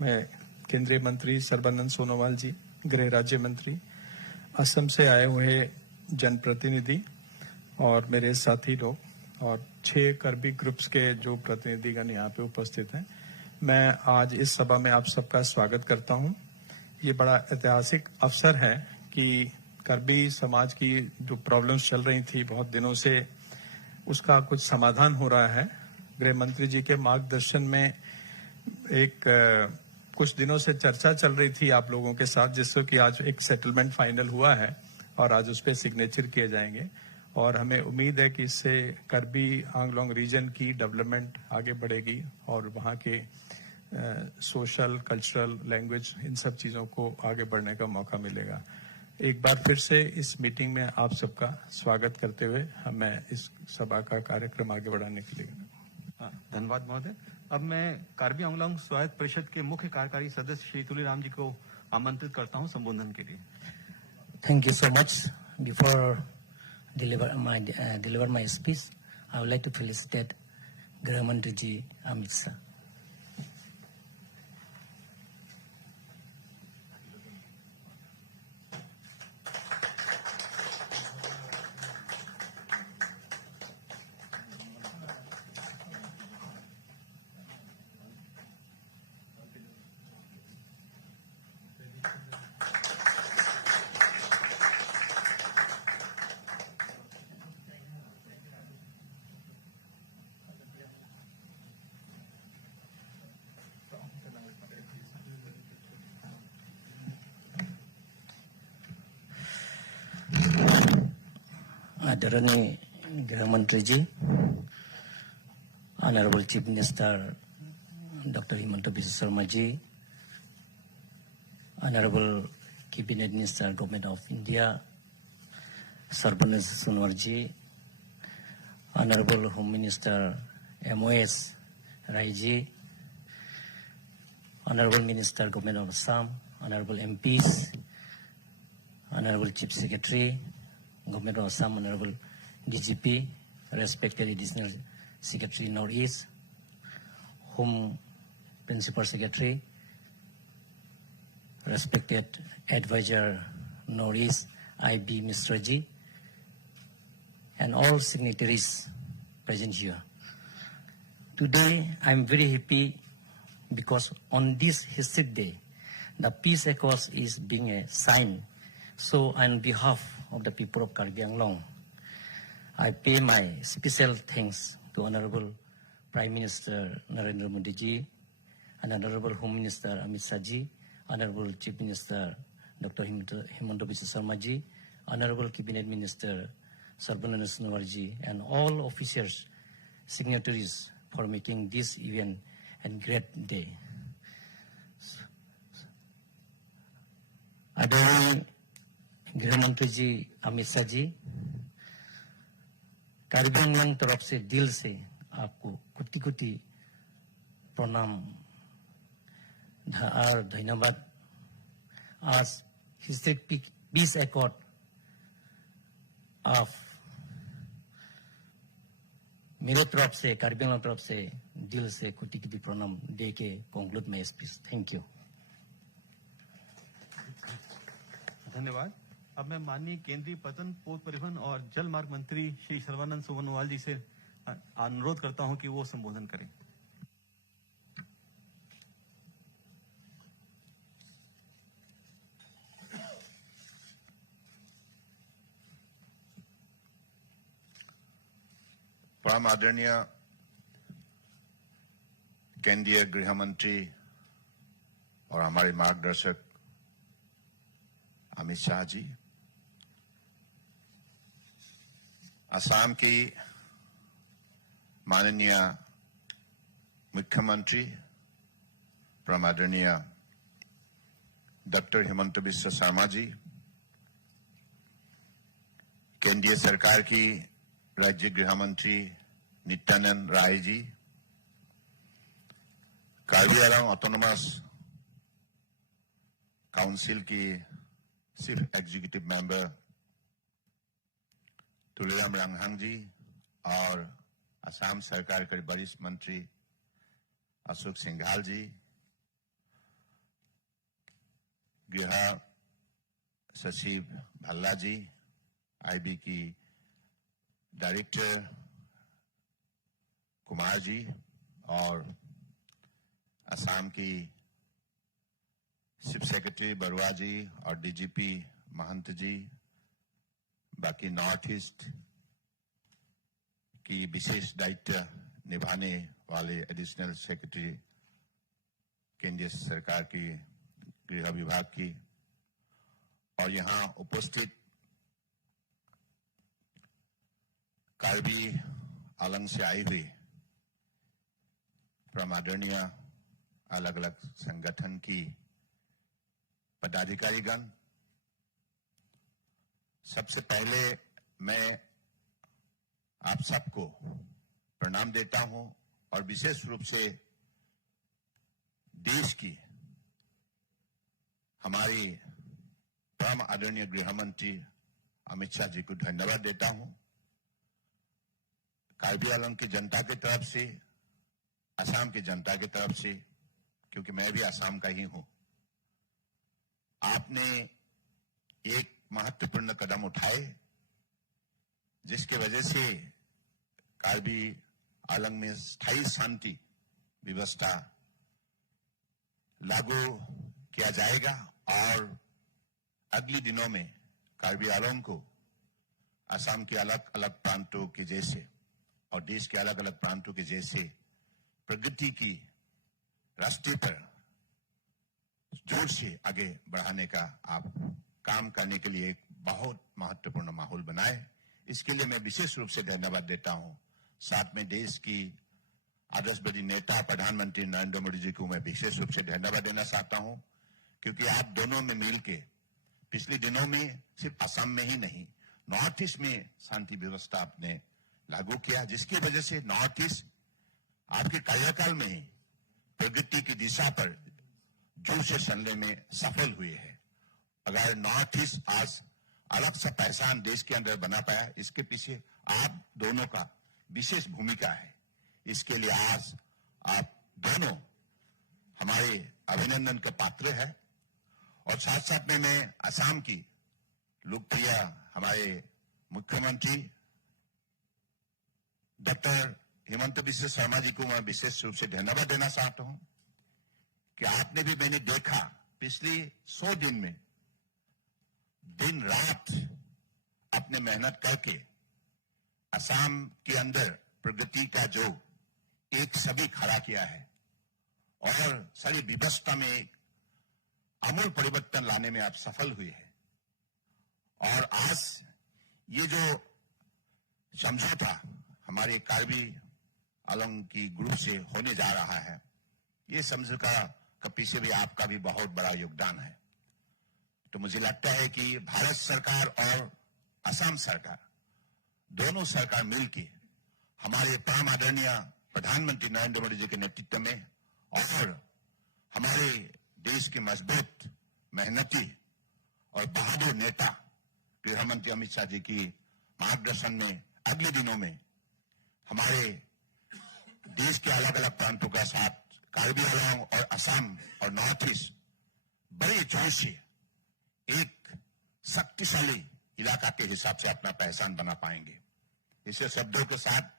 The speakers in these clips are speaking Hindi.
मैं केंद्रीय मंत्री सर्बानंद सोनोवाल जी, गृह राज्य मंत्री, असम से आए हुए जनप्रतिनिधि और मेरे साथी लोग और 6 करबी ग्रुप्स के जो प्रतिनिधिगण यहाँ पे उपस्थित हैं, मैं आज इस सभा में आप सबका स्वागत करता हूँ। ये बड़ा ऐतिहासिक अवसर है कि करबी समाज की जो प्रॉब्लम्स चल रही थी बहुत दिनों से, उसका कुछ समाधान हो रहा है। गृह मंत्री जी के मार्गदर्शन में कुछ दिनों से चर्चा चल रही थी आप लोगों के साथ, जिससे कि आज एक सेटलमेंट फाइनल हुआ है और आज उस पर सिग्नेचर किए जाएंगे और हमें उम्मीद है कि इससे करबी आंगलोंग रीजन की डेवलपमेंट आगे बढ़ेगी और वहाँ के सोशल, कल्चरल, लैंग्वेज, इन सब चीज़ों को आगे बढ़ने का मौका मिलेगा। एक बार फिर से इस मीटिंग में आप सबका स्वागत करते हुए मैं इस सभा का कार्यक्रम आगे बढ़ाने के लिए धन्यवाद महोदय। अब मैं कार्बी आंगलोंग स्वायत्त परिषद के मुख्य कार्यकारी सदस्य श्री तुलीराम जी को आमंत्रित करता हूं संबोधन के लिए। Thank you so much. Before deliver my speech, I would like to felicitate Grah Mantri ji Amit Shah. आदरणीय गृह मंत्री ji, honourable chief minister doctor Himanta Biswa Sarma ji, honourable cabinet minister government of India Sarbananda Sonowal ji, honourable home minister MOS Rai ji, honourable minister government of Assam, honourable MPs, honourable chief secretary Government of Assam, Honorable DGP, respected Additional Secretary Northeast, Home Principal Secretary, respected Advisor Northeast, IB Mr. G, and all signatories present here. Today, I'm very happy because on this historic day, the Peace Accord is being signed. So on behalf of the people of Karbi Anglong, I pay my special thanks to Honorable Prime Minister Narendra Modi ji, and Honorable Home Minister Amit Shah ji, Honorable Chief Minister Dr. Himanta Biswa Sarma ji, Honorable Cabinet Minister Sarbananda Sonowal ji, and all officers, signatories for making this event a great day. Adonai गृह मंत्री जी अमित शाह जी, कार्बी आंगलोंग तरफ से दिल से आपको कोटि कोटि प्रणाम और धन्यवाद। आज हिस्टोरिक पीस अकॉर्ड ऑफ मेरे तरफ से, कार्बी आंगलोंग तरफ से दिल से कोटि कोटि प्रणाम दे के conclude my speech. Thank you. धन्यवाद। अब मैं माननीय केंद्रीय पतन, पोत परिवहन और जल मार्ग मंत्री श्री सर्बानंद सोनोवाल जी से अनुरोध करता हूं कि वो संबोधन करें। परम आदरणीय केंद्रीय गृह मंत्री और हमारे मार्गदर्शक अमित शाह जी, असम की माननीय मुख्यमंत्री परम आदरणीय डॉक्टर हिमंत बिस्वा शर्मा जी, केंद्रीय सरकार की राज्य गृह मंत्री नित्यानंद राय जी, कार्बी आंगलोंग ऑटोनोमस काउंसिल की चीफ एग्जीक्यूटिव मेंबर तुलीराम रांगहांग जी और असम सरकार के वरिष्ठ मंत्री अशोक सिंघाल जी, गृह सचिव भल्ला जी, आईबी की डायरेक्टर कुमार जी और असम की चीफ सेक्रेटरी बरुआ जी और डीजीपी महंत जी, बाकी नॉर्थ ईस्ट की विशेष दायित्व निभाने वाले एडिशनल सेक्रेटरी केंद्रीय सरकार की गृह विभाग की, और यहां उपस्थित कार्बी आलंग से आई हुई प्रमादरणीय अलग अलग संगठन की पदाधिकारीगण, सबसे पहले मैं आप सबको प्रणाम देता हूं और विशेष रूप से देश की हमारी परम आदरणीय गृह मंत्री अमित शाह जी को धन्यवाद देता हूं। कार्बी आंगलॉन्ग की जनता की तरफ से, असम की जनता की तरफ से, क्योंकि मैं भी असम का ही हूं, आपने एक महत्वपूर्ण कदम उठाए जिसके वजह से कार्बी आंगलॉन्ग में स्थायी शांति व्यवस्था लागू किया जाएगा और अगले दिनों में कार्बी आंगलॉन्ग को असम के अलग अलग प्रांतों के जैसे और देश के अलग अलग प्रांतों के जैसे प्रगति की रास्ते पर जोर से आगे बढ़ाने का आप काम करने के लिए एक बहुत महत्वपूर्ण माहौल बनाए। इसके लिए मैं विशेष रूप से धन्यवाद देता हूं। साथ में देश की आदर्शवादी नेता प्रधानमंत्री नरेंद्र मोदी जी को मैं विशेष रूप से धन्यवाद देना चाहता हूं, क्योंकि आप दोनों में मिलके पिछले दिनों में सिर्फ असम में ही नहीं, नॉर्थ ईस्ट में शांति व्यवस्था आपने लागू किया, जिसकी वजह से नॉर्थ ईस्ट आपके कार्यकाल में ही प्रगति की दिशा पर जोर से चलने में सफल हुए हैं। अगर नॉर्थ ईस्ट आज अलग सा पहचान देश के अंदर बना पाया, इसके पीछे आप दोनों का विशेष भूमिका है। इसके लिए आज आप दोनों हमारे अभिनंदन के पात्र है। और साथ साथ में मैं असम की लोकप्रिय हमारे मुख्यमंत्री डॉक्टर हेमंत बिस्वा शर्मा जी को मैं विशेष रूप से धन्यवाद देना चाहता हूं कि आपने भी, मैंने देखा पिछले 100 दिन में दिन रात अपने मेहनत करके असम के अंदर प्रगति का जो एक छवि खड़ा किया है और सारी व्यवस्था में एक आमूल परिवर्तन लाने में आप सफल हुए हैं। और आज ये जो समझौता हमारे कार्बी आंगलॉन्ग की ग्रुप से होने जा रहा है, ये समझौता का पीछे भी आपका भी बहुत बड़ा योगदान है। तो मुझे लगता है कि भारत सरकार और असम सरकार दोनों सरकार मिलकर हमारे परम आदरणीय प्रधानमंत्री नरेंद्र मोदी जी के नेतृत्व में और हमारे देश के मजबूत, मेहनती और बहादुर नेता गृह मंत्री अमित शाह जी की मार्गदर्शन में अगले दिनों में हमारे देश के अलग अलग प्रांतों का साथ कार्बी आंगलॉन्ग और असम और नॉर्थ ईस्ट बड़े जोर से एक शक्तिशाली इलाका के हिसाब से अपना पहचान बना पाएंगे। इसे शब्दों के साथ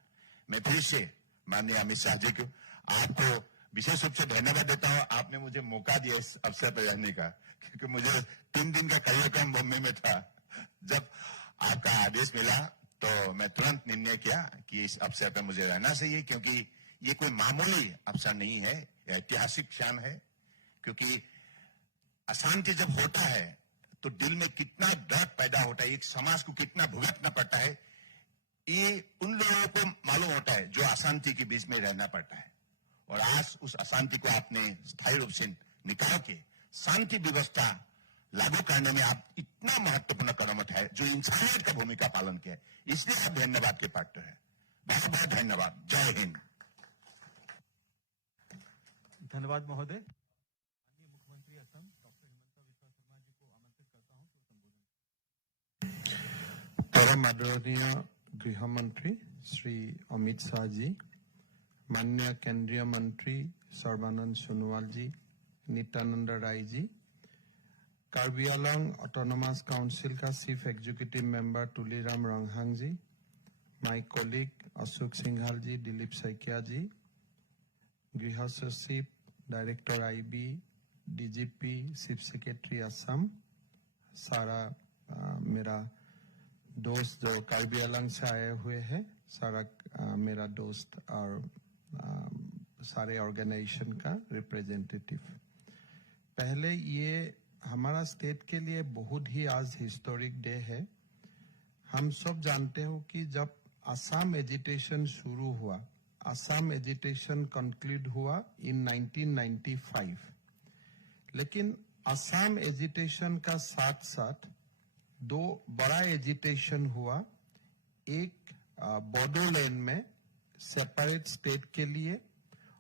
मैं फिर से माननीय अमित शाह जी को, आपको विशेष रूप से धन्यवाद देता हूं। आपने मुझे मौका दिया इस अवसर पर रहने का, क्योंकि मुझे 3 दिन का कार्यक्रम बॉम्बे में था। जब आपका आदेश मिला तो मैं तुरंत निर्णय किया कि इस अवसर पर मुझे रहना चाहिए, क्योंकि ये कोई मामूली अवसर नहीं है, ऐतिहासिक क्षण है। क्योंकि अशांति जब होता है तो दिल में कितना डर पैदा होता है, एक समाज को कितना भुगतना पड़ता है, ये उन लोगों को मालूम होता है जो अशांति के बीच में रहना पड़ता है। और आज उस अशांति को आपने स्थायी रूप से निकाल के शांति व्यवस्था लागू करने में आप इतना महत्वपूर्ण कदम उठाए जो इंसानियत का भूमिका पालन किया है, इसलिए आप धन्यवाद के पात्र है। बहुत बहुत धन्यवाद। जय हिंद। धन्यवाद महोदय। माननीय मुख्यमंत्री असम डॉक्टर हेमंत बिस्वा शर्मा जी को आमंत्रित करता हूं तो संबोधन। परम आदरणीय गृह मंत्री श्री अमित शाह जी, माननीय केंद्रीय मंत्री सर्बानंद सोनोवाल जी, नित्यानंद राय जी, कार्बी आंलोंग ऑटोनोमस काउंसिल का chief executive member Tuliram Ronghang ji, my colleague Ashok Singhal ji, Dilip Saikia ji, गृह सचिव, director IB, DGP, chief secretary Assam, सारा मेरा दोस्त जो कार्बी आंलोंग से आए हुए हैं, सारा मेरा दोस्त और सारे ऑर्गेनाइजेशन का रिप्रेजेंटेटिव। पहले ये हमारा स्टेट के लिए बहुत ही आज हिस्टोरिक डे है। हम सब जानते हो कि जब असम एजिटेशन शुरू हुआ, असम एजिटेशन कंक्लूड हुआ इन 1995, लेकिन असम एजिटेशन का साथ साथ दो बड़ा एजिटेशन हुआ। एक बोडोलैंड में सेपरेट स्टेट के लिए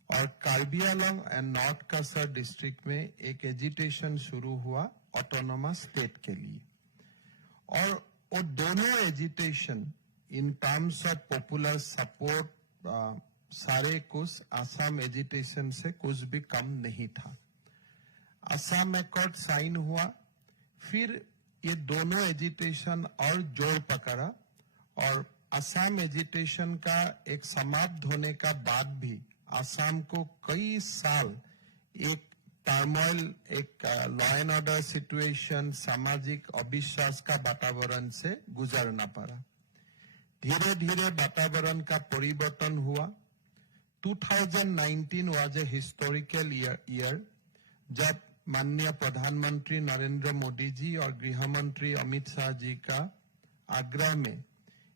और Karbi आंलोंग and north Kasar district में एक एजिटेशन शुरू हुआ ऑटोनोमस स्टेट के लिए। और वो दोनों agitation in terms of popular support सारे कुछ असम एजिटेशन से कुछ भी कम नहीं था। असम एकॉर्ड साइन हुआ, फिर ये दोनों एजिटेशन और जोर पकड़ा और असम एजिटेशन का एक समाप्त होने का बाद भी असम को कई साल एक टर्मोइल, एक लॉ एंड ऑर्डर सिचुएशन, सामाजिक अविश्वास का वातावरण से गुजरना पड़ा। धीरे धीरे वातावरण का परिवर्तन हुआ। 2019 वाज ए हिस्टोरिकल ईयर जब माननीय प्रधानमंत्री नरेंद्र मोदी जी और गृह मंत्री अमित शाह जी का आग्रह में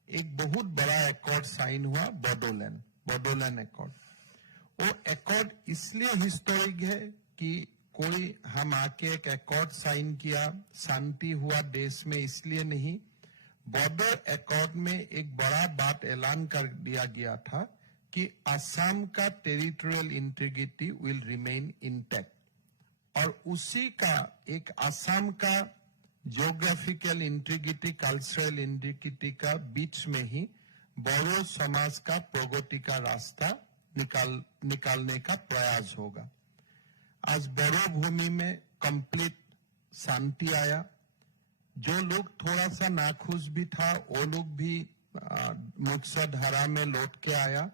एक बहुत बड़ा एकॉर्ड साइन हुआ, बोडोलैंड एकॉर्ड। वो एकॉर्ड इसलिए हिस्टोरिक है कि कोई हम आके एक एकॉर्ड साइन किया, शांति हुआ देश में, इसलिए नहीं। बॉर्डर एकॉर्ड में एक बड़ा बात ऐलान कर दिया गया था कि असम का territorial integrity will remain intact, और उसी का एक असम का जियोग्राफिकल इंटीग्रिटी, कल्चरल इंटीग्रिटी का बीच में ही बोडो समाज का प्रगति का रास्ता निकालने का प्रयास होगा। आज बोडो भूमि में कंप्लीट शांति आया। जो लोग थोड़ा सा नाखुश भी था वो लोग भी मुख्य धारा में लौट के आया।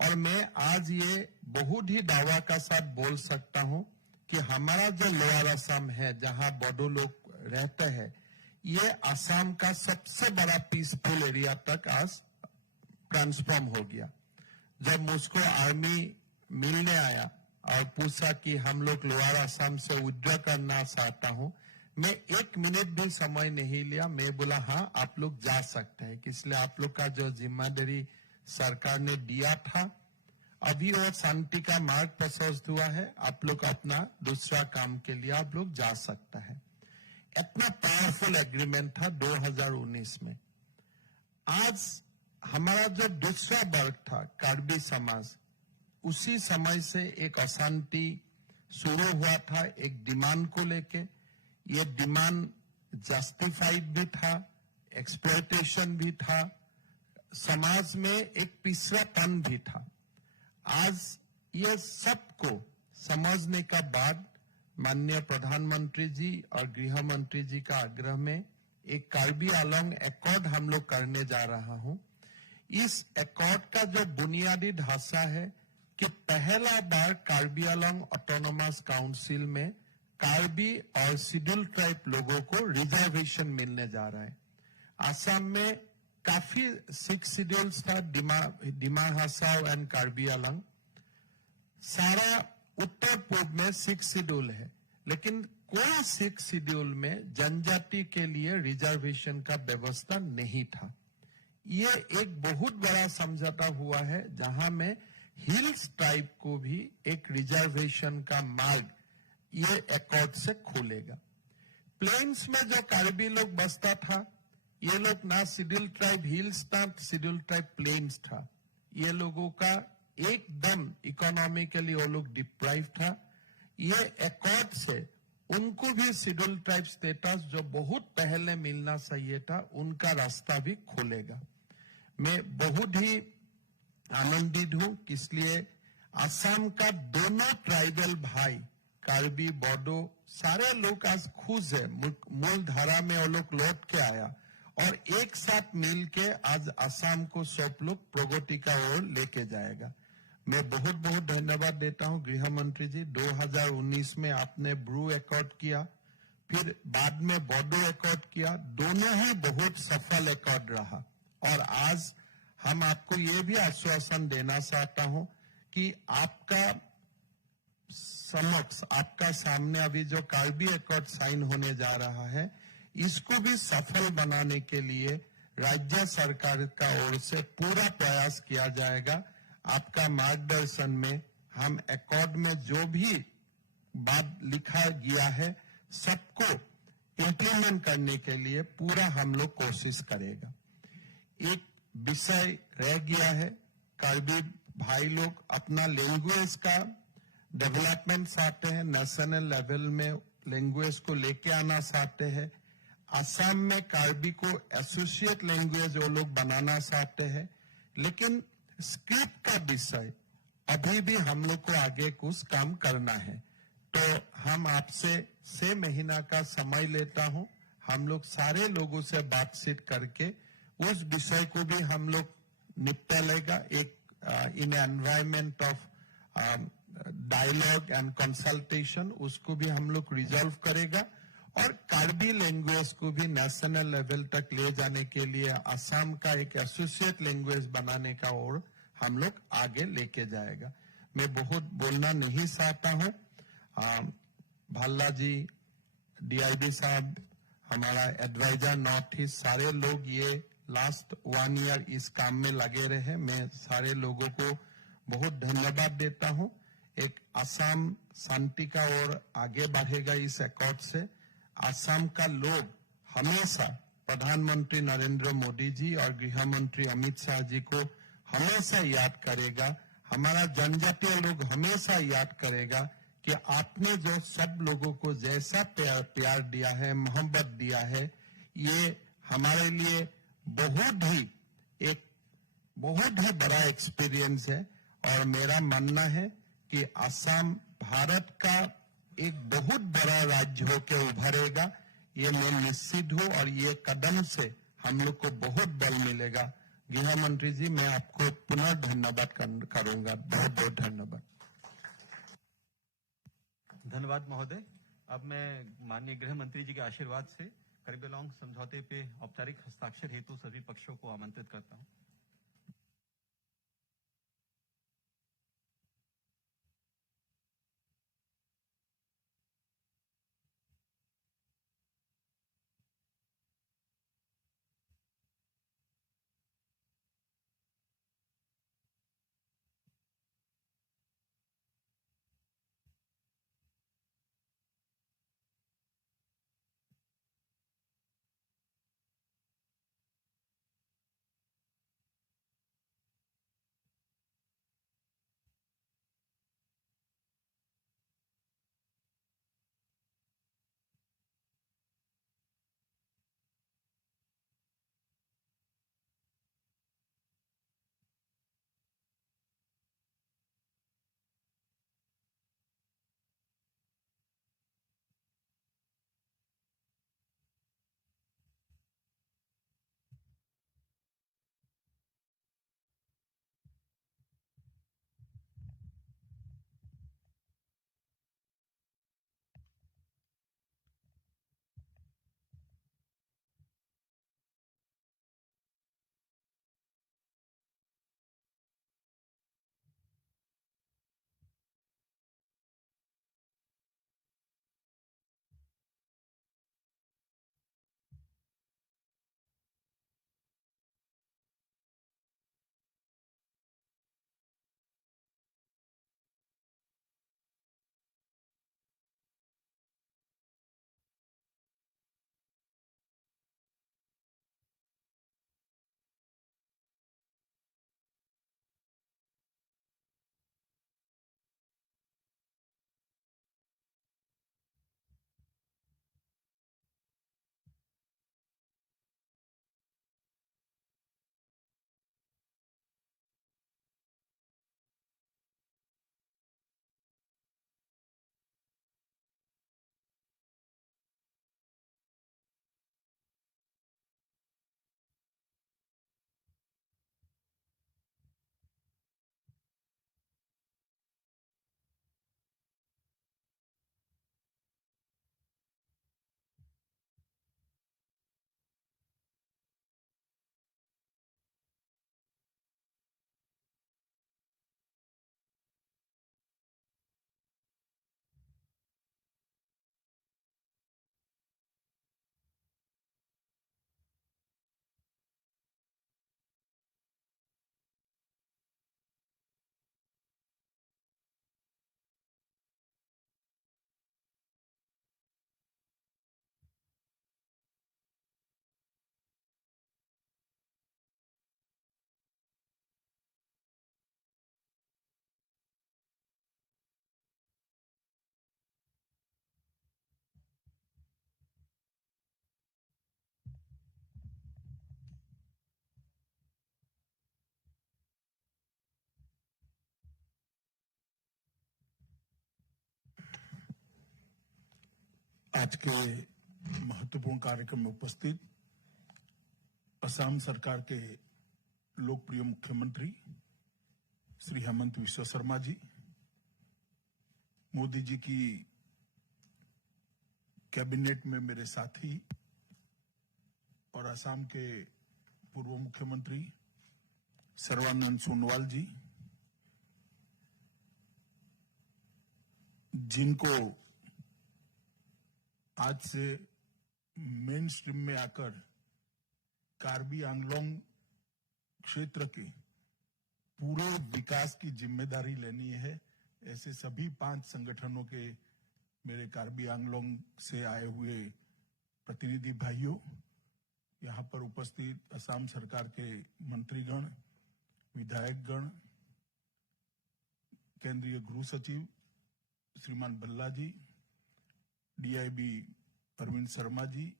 और मैं आज ये बहुत ही दावा का साथ बोल सकता हूं कि हमारा जो लोअर असम है, जहां बोडो लोग रहते हैं, ये असम का सबसे बड़ा पीसफुल एरिया तक आज ट्रांसफॉर्म हो गया। जब मुझको आर्मी मिलने आया और पूछा कि हम लोग लोअर असम से विड्रॉ करना चाहता हूं, मैं एक मिनट भी समय नहीं लिया। मैं बोला हाँ, आप लोग जा सकते हैं, इसलिए आप लोग का जो जिम्मेदारी सरकार ने दिया था, अभी वो शांति का मार्ग प्रशस्त हुआ है। आप लोग अपना दूसरा काम के लिए आप लोग जा सकता है। इतना पावरफुल एग्रीमेंट था 2019 में। आज हमारा जो दूसरा वर्ग था, कार्बी समाज, उसी समय से एक अशांति शुरू हुआ था एक डिमांड को लेके। ये डिमांड जस्टिफाइड भी था, एक्सप्लॉयटेशन भी था, समाज में एक पिछड़ापन भी था। आज ये सबको समझने का बाद माननीय प्रधानमंत्री जी और गृह मंत्री जी का आग्रह में एक कार्बी आंलोंग एकॉर्ड हम लोग करने जा रहा हूं। इस एकॉर्ड का जो बुनियादी ढांचा है कि पहला बार कार्बी आंलोंग ऑटोनोमस काउंसिल में कार्बी और शेड्यूल ट्राइब लोगों को रिजर्वेशन मिलने जा रहा है। असम में काफी 6 शेड्यूल्स था, डिमा हासाओ एंड कार्बी आंलोंग। सारा उत्तर पूर्व में 6 शेड्यूल है, लेकिन कोई 6 शेड्यूल में जनजाति के लिए रिजर्वेशन का व्यवस्था नहीं था। ये एक बहुत बड़ा समझौता हुआ है, जहां में हिल्स ट्राइब को भी एक रिजर्वेशन का मार्ग ये एकॉर्ड से खोलेगा। प्लेन्स में जो कार्बी लोग बसता था, ये लोग ना शेड्यूल ट्राइब हिल्स था, शेड्यूल ट्राइब प्लेन्स था। ये लोगों का एकदम इकोनॉमिकली वो लोग डिप्राइव था। ये एकॉर्ड से उनको भी शेड्यूल ट्राइब स्टेटस जो बहुत पहले मिलना चाहिए था, उनका रास्ता भी खोलेगा। मैं बहुत ही आनंदित हूं, इसलिए असम का दोनों ट्राइबल भाई कार्बी, बोडो सारे लोग आज खुश है। मूल धारा में वो लोग लौट के आया और एक साथ मिल के आज असम को सब लोग प्रगति का ओर लेके जाएगा। मैं बहुत बहुत धन्यवाद देता हूं गृह मंत्री जी। 2019 में आपने ब्रू एकॉर्ड किया, फिर बाद में बोडो एकॉर्ड किया, दोनों ही बहुत सफल एकॉर्ड रहा। और आज हम आपको ये भी आश्वासन देना चाहता हूं कि आपका समक्ष, आपका सामने अभी जो कार्बी एकॉर्ड साइन होने जा रहा है, इसको भी सफल बनाने के लिए राज्य सरकार का ओर से पूरा प्रयास किया जाएगा। आपका मार्गदर्शन में हम एकॉर्ड में जो भी बात लिखा गया है सबको इम्प्लीमेंट करने के लिए पूरा हम लोग कोशिश करेगा। एक विषय रह गया है, कार्बी भाई लोग अपना लैंग्वेज का डेवलपमेंट चाहते हैं, नेशनल लेवल में लैंग्वेज को लेके आना चाहते हैं। असम में कार्बी को एसोसिएट लैंग्वेज वो लोग बनाना चाहते हैं, लेकिन स्क्रिप्ट का विषय अभी भी हम लोग को आगे कुछ काम करना है। तो हम आपसे 6 महीना का समय लेता हूं, हम लोग सारे लोगों से बातचीत करके उस विषय को भी हम लोग निपटा लेगा। एक in environment of dialogue and consultation, उसको भी हम लोग रिजॉल्व करेगा और कार्बी लैंग्वेज को भी नेशनल लेवल तक ले जाने के लिए असम का एक एसोसिएट लैंग्वेज बनाने का और हम लोग आगे लेके जाएगा। मैं बहुत बोलना नहीं चाहता हूं। भल्ला जी, डीआईबी साहब, हमारा एडवाइजर नॉर्थ ईस्ट, सारे लोग ये लास्ट 1 ईयर इस काम में लगे रहे। मैं सारे लोगों को बहुत धन्यवाद देता हूं। एक असम शांति का ओर आगे बढ़ेगा इस एकॉर्ड से। असम का लोग हमेशा प्रधानमंत्री नरेंद्र मोदी जी और गृह मंत्री अमित शाह जी को हमेशा याद करेगा। हमारा जनजातीय लोग हमेशा याद करेगा कि आपने जो सब लोगों को जैसा प्यार दिया है, मोहब्बत दिया है, ये हमारे लिए बहुत ही बड़ा एक्सपीरियंस है। और मेरा मानना है कि असम भारत का एक बहुत बड़ा राज्य होकर उभरेगा, ये मैं निश्चित हूं। और ये कदम से हम लोग को बहुत बल मिलेगा। गृह मंत्री जी, मैं आपको पुनः धन्यवाद करूंगा। बहुत बहुत धन्यवाद। धन्यवाद महोदय। अब मैं माननीय गृह मंत्री जी के आशीर्वाद से कार्बी एंगोंग समझौते पे औपचारिक हस्ताक्षर हेतु सभी पक्षों को आमंत्रित करता हूं। आज के महत्वपूर्ण कार्यक्रम में उपस्थित असम सरकार के लोकप्रिय मुख्यमंत्री श्री हेमंत बिस्वा शर्मा जी, मोदी जी की कैबिनेट में मेरे साथी और असम के पूर्व मुख्यमंत्री सर्बानंद सोनोवाल जी, जिनको आज से मेन स्ट्रीम में आकर कार्बी आंगलोंग क्षेत्र के पूरे विकास की जिम्मेदारी लेनी है, ऐसे सभी 5 संगठनों के मेरे कार्बी आंगलोंग से आए हुए प्रतिनिधि भाइयों, यहाँ पर उपस्थित असम सरकार के मंत्रीगण, विधायकगण, केंद्रीय गृह सचिव श्रीमान Bhalla ji, DIB Arvind Sharma ji,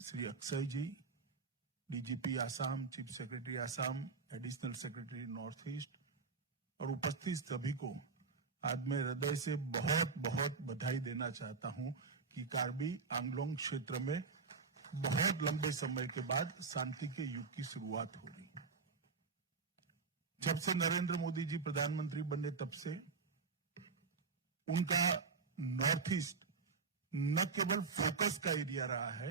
Shri Akshay ji, DGP Assam, chief secretary Assam, additional secretary north east और उपस्थित सभी को आज मैं हृदय से बहुत बहुत बधाई देना चाहता हूं कि कार्बी आंगलोंग क्षेत्र में बहुत लंबे समय के बाद शांति के युग की शुरुआत हो रही। जब से नरेंद्र मोदी जी प्रधानमंत्री बने तब से उनका नॉर्थ ईस्ट न केवल फोकस का एरिया रहा है,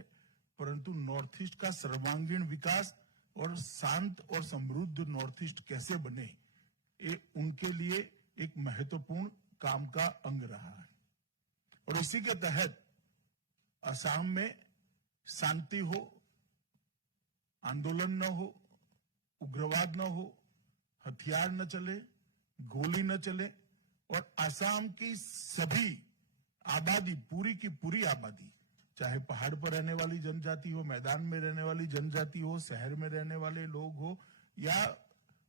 परंतु नॉर्थ ईस्ट का सर्वांगीण विकास और शांत और समृद्ध नॉर्थ ईस्ट कैसे बने, ये उनके लिए एक महत्वपूर्ण काम का अंग रहा है। और इसी के तहत असम में शांति हो, आंदोलन न हो, उग्रवाद न हो, हथियार न चले, गोली न चले और असम की सभी आबादी, पूरी की पूरी आबादी, चाहे पहाड़ पर रहने वाली जनजाति हो, मैदान में रहने वाली जनजाति हो, शहर में रहने वाले लोग हो या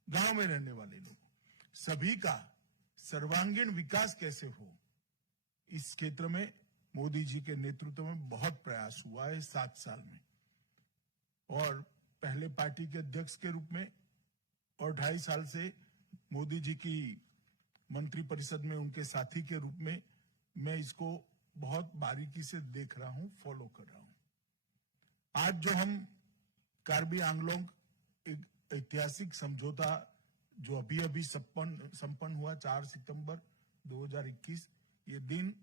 गांव में रहने वाले लोग, सभी का सर्वांगीण विकास कैसे हो, इस क्षेत्र में मोदी जी के नेतृत्व में बहुत प्रयास हुआ है 7 साल में। और पहले पार्टी के अध्यक्ष के रूप में और 2.5 साल से मोदी जी की मंत्रिपरिषद में उनके साथी के रूप में मैं इसको बहुत बारीकी से देख रहा हूं, फॉलो कर रहा हूं। आज जो हम कार्बी आंगलोंग एक ऐतिहासिक समझौता जो अभी अभी संपन्न हुआ 4 सितंबर 2021, ये दिन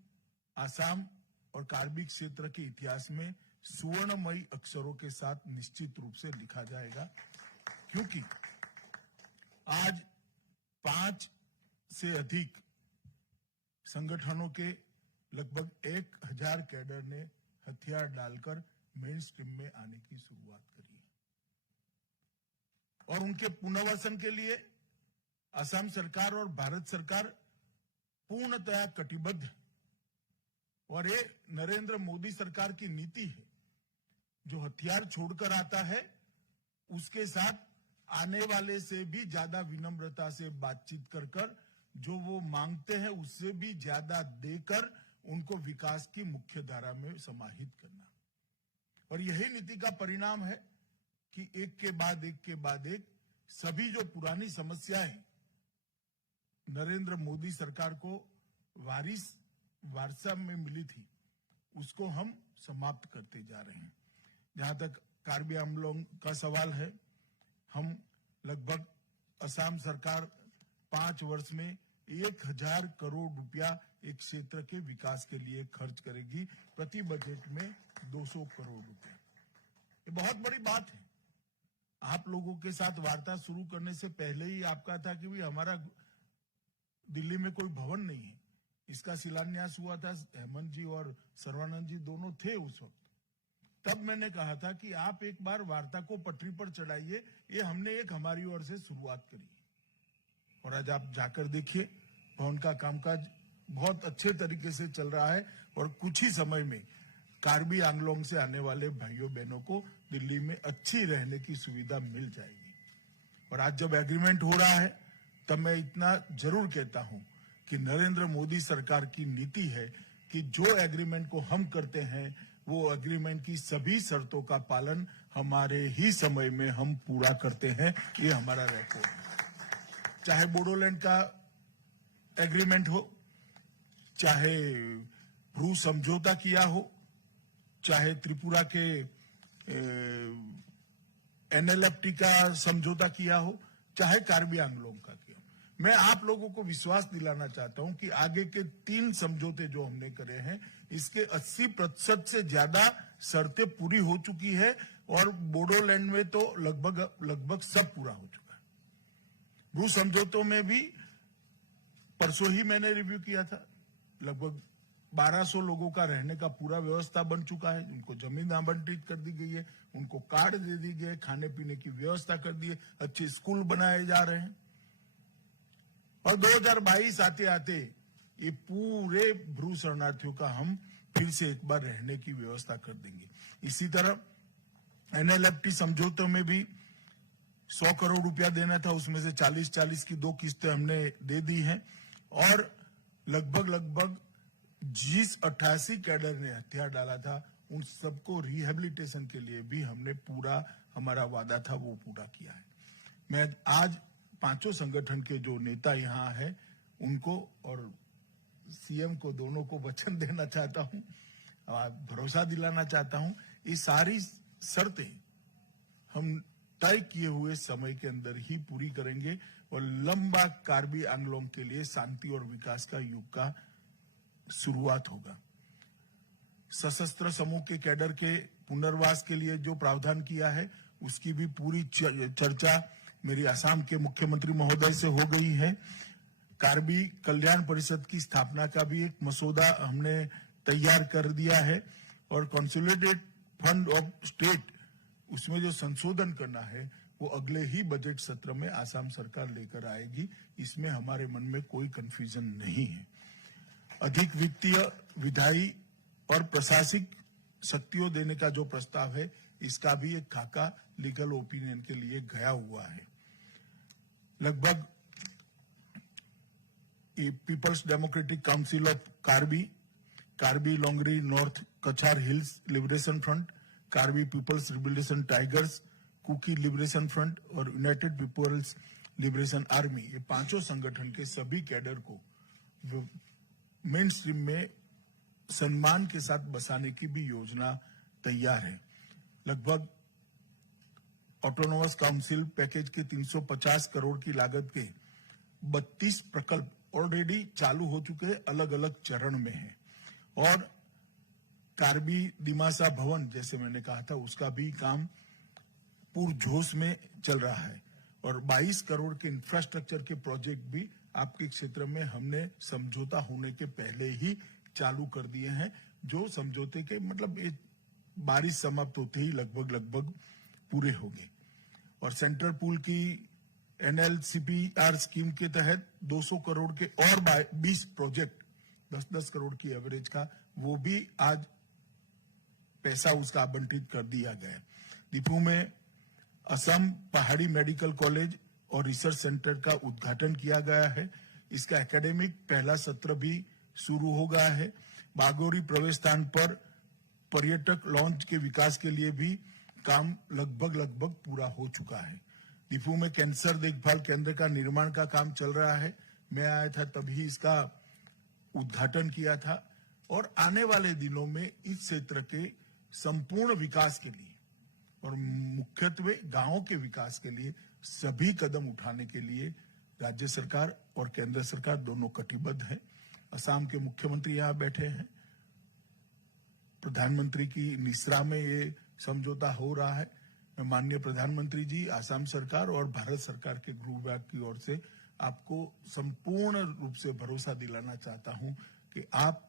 असम और कार्बी क्षेत्र के इतिहास में सुवर्णमयी अक्षरों के साथ निश्चित रूप से लिखा जाएगा, क्योंकि आज 5 से अधिक संगठनों के लगभग 1000 कैडर ने हथियार डालकर मेन स्ट्रीम में आने की शुरुआत करी है। और उनके पुनर्वासन के लिए असम सरकार और भारत सरकार पूर्णतया कटिबद्ध है। और ये नरेंद्र मोदी सरकार की नीति है, जो हथियार छोड़कर आता है उसके साथ आने वाले से भी ज्यादा विनम्रता से बातचीत कर जो वो मांगते हैं उससे भी ज्यादा देकर उनको विकास की मुख्य धारा में समाहित करना। और यही नीति का परिणाम है कि एक के बाद एक सभी जो पुरानी समस्याएं नरेंद्र मोदी सरकार को वारसा में मिली थी, उसको हम समाप्त करते जा रहे हैं। जहां तक कार्बी आंगलोंग का सवाल है, हम लगभग असम सरकार 5 वर्ष में 1000 करोड़ रुपया एक क्षेत्र के विकास के लिए खर्च करेगी, प्रति बजट में 200 करोड़ रुपया। ये बहुत बड़ी बात है। आप लोगों के साथ वार्ता शुरू करने से पहले ही आपका था कि भाई हमारा दिल्ली में कोई भवन नहीं है, इसका शिलान्यास हुआ था, हेमंत जी और सर्बानंद जी दोनों थे उस वक्त। तब मैंने कहा था कि आप एक बार वार्ता को पटरी पर चढ़ाइए, ये हमने एक हमारी ओर से शुरुआत करी। और आज आप जाकर देखिए, भवन का कामकाज बहुत अच्छे तरीके से चल रहा है और कुछ ही समय में कार्बी आंगलोंग से आने वाले भाइयों बहनों को दिल्ली में अच्छी रहने की सुविधा मिल जाएगी। और आज जब एग्रीमेंट हो रहा है तब मैं इतना जरूर कहता हूं कि नरेंद्र मोदी सरकार की नीति है कि जो एग्रीमेंट को हम करते हैं वो एग्रीमेंट की सभी शर्तों का पालन हमारे ही समय में हम पूरा करते हैं। ये हमारा रेकॉर्ड है। चाहे बोडोलैंड का एग्रीमेंट हो, चाहे भ्रू समझौता किया हो, चाहे त्रिपुरा के एनएलएफटी का समझौता किया हो, चाहे कार्बी आंगलोंग का किया हो। मैं आप लोगों को विश्वास दिलाना चाहता हूं कि आगे के 3 समझौते जो हमने करे हैं, इसके 80% से ज्यादा शर्तें पूरी हो चुकी है और बोडोलैंड में तो लगभग सब पूरा हो चुका है। ब्रू समझौतों में भी परसों ही मैंने रिव्यू किया था, लगभग 1200 लोगों का रहने का पूरा व्यवस्था बन चुका है। उनको जमीन आवंटित कर दी गई है, उनको कार्ड दे दी गए, खाने पीने की व्यवस्था कर दी है, अच्छे स्कूल बनाए जा रहे हैं। और 2022 आते आते ये पूरे ब्रू शरणार्थियों का हम फिर से एक बार रहने की व्यवस्था कर देंगे। इसी तरह एनएलएफटी समझौतों में भी 100 करोड़ रुपया देना था, उसमें से 40-40 की 2 किस्तें हमने दे दी हैं। और लगभग जिस 88 कैडर ने हथियार डाला था, उन सबको रिहेबिलिटेशन के लिए भी हमने पूरा हमारा वादा था वो पूरा किया है। मैं आज 5 संगठन के जो नेता यहाँ है उनको और सीएम को दोनों को वचन देना चाहता हूँ, भरोसा दिलाना चाहता हूँ, ये सारी शर्तें हम तय किए हुए समय के अंदर ही पूरी करेंगे और लंबा कार्बी आंगलोंग के लिए शांति और विकास का युग का शुरुआत होगा। सशस्त्र समूह के कैडर के पुनर्वास के लिए जो प्रावधान किया है उसकी भी पूरी चर्चा मेरी असम के मुख्यमंत्री महोदय से हो गई है। कार्बी कल्याण परिषद की स्थापना का भी एक मसौदा हमने तैयार कर दिया है और कंसोलिडेटेड फंड ऑफ स्टेट, उसमें जो संशोधन करना है वो अगले ही बजट सत्र में आसाम सरकार लेकर आएगी। इसमें हमारे मन में कोई कंफ्यूजन नहीं है। अधिक वित्तीय, विधायी और प्रशासनिक शक्तियों देने का जो प्रस्ताव है, इसका भी एक खाका लीगल ओपिनियन के लिए गया हुआ है। लगभग people's democratic council of Karbi Longri north Cachar hills liberation front, Karbi people's liberation tigers, Kuki liberation front और यूनाइटेड पीपल्स लिबरेशन आर्मी, ये 5 संगठन के सभी कैडर को मेन स्ट्रीम में सम्मान के साथ बसाने की भी योजना तैयार है। लगभग ऑटोनोमस काउंसिल पैकेज के 350 करोड़ की लागत के 32 प्रकल्प ऑलरेडी चालू हो चुके हैं, अलग अलग चरण में है। और कार्बी दिमासा भवन, जैसे मैंने कहा था, उसका भी काम पूरजोश में चल रहा है और 22 करोड़ के इंफ्रास्ट्रक्चर के प्रोजेक्ट भी आपके क्षेत्र में हमने समझौता होने के पहले ही चालू कर दिए हैं, जो समझौते के मतलब बारिश समाप्त होते ही लगभग पूरे होंगे। और सेंट्रल पूल की एनएलसीपीआर स्कीम के तहत 200 करोड़ के और 20 प्रोजेक्ट 10-10 करोड़ की एवरेज का, वो भी आज पैसा उसका आवंटित कर दिया गया है। दीपू में असम पहाड़ी मेडिकल कॉलेज और रिसर्च सेंटर का उद्घाटन किया गया है। इसका एकेडमिक पहला सत्र भी शुरू हो गया है। बागोरी प्रवेश स्थान पर पर्यटक लॉन्च के विकास के लिए भी काम लगभग पूरा हो चुका है। दीपू में कैंसर देखभाल केंद्र का निर्माण का काम चल रहा है। मैं आया था तभी इसका उद्घाटन किया था और आने वाले दिनों में इस क्षेत्र के संपूर्ण विकास के लिए और मुख्यत्वे गांवों के विकास के लिए सभी कदम उठाने के लिए राज्य सरकार और केंद्र सरकार दोनों कटिबद्ध है। असम के मुख्यमंत्री यहाँ बैठे हैं, प्रधानमंत्री की निश्रा में ये समझौता हो रहा है। मैं माननीय प्रधानमंत्री जी, असम सरकार और भारत सरकार के गृह विभाग की ओर से आपको संपूर्ण रूप से भरोसा दिलाना चाहता हूं कि आप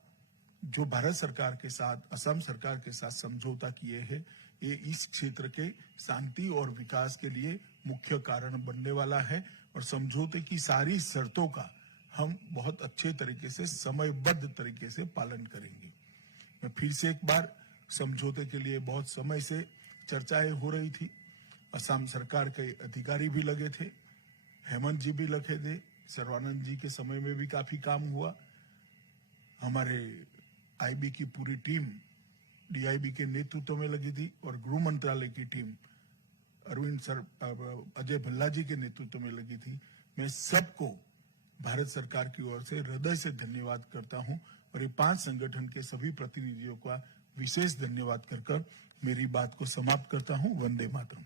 जो भारत सरकार के साथ, असम सरकार के साथ समझौता किए हैं, ये इस क्षेत्र के शांति और विकास के लिए मुख्य कारण बनने वाला है और समझौते की सारी शर्तों का हम बहुत अच्छे तरीके से, समयबद्ध तरीके से पालन करेंगे। मैं फिर से एक बार, समझौते के लिए बहुत समय से चर्चाएं हो रही थी। असम सरकार के अधिकारी भी लगे थे, हेमंत जी भी लगे थे, सर्बानंद जी के समय में भी काफी काम हुआ। हमारे आईबी की पूरी टीम डीआईबी के नेतृत्व में लगी थी और गृह मंत्रालय की टीम अजय भल्ला जी के नेतृत्व में लगी थी। मैं सबको भारत सरकार की ओर से हृदय से धन्यवाद करता हूं और ये 5 संगठन के सभी प्रतिनिधियों का विशेष धन्यवाद कर मेरी बात को समाप्त करता हूं। वंदे मातरम।